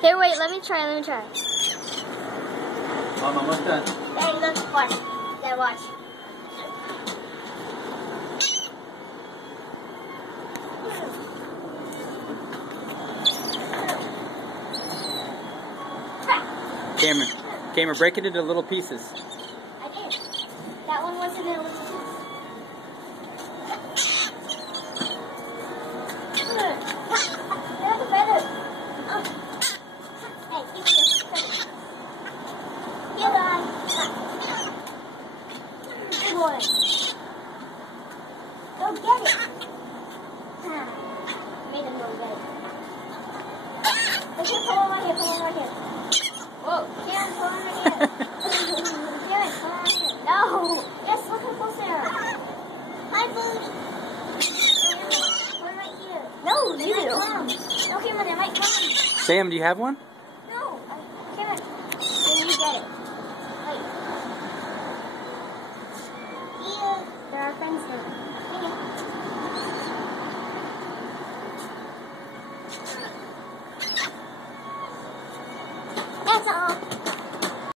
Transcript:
Here, wait, let me try. I'm almost done. Hey, look, watch. Dad, watch. Cameron, break it into little pieces. I did. That one wasn't in a little piece. Get the feather. Hey, give me this feather. Good eye. Good boy. Go get it. Made him go get it. Okay, pull him right here. Whoa, Karen, pull him right here. Karen, pull him right here. No. Yes, look how close they are. Hi, Boo. Pull him right here. No, they might come. No, Cameron, they might come. Sam, do you have one? No. Cameron, then you get it. Wait. Yeah. There are friends there.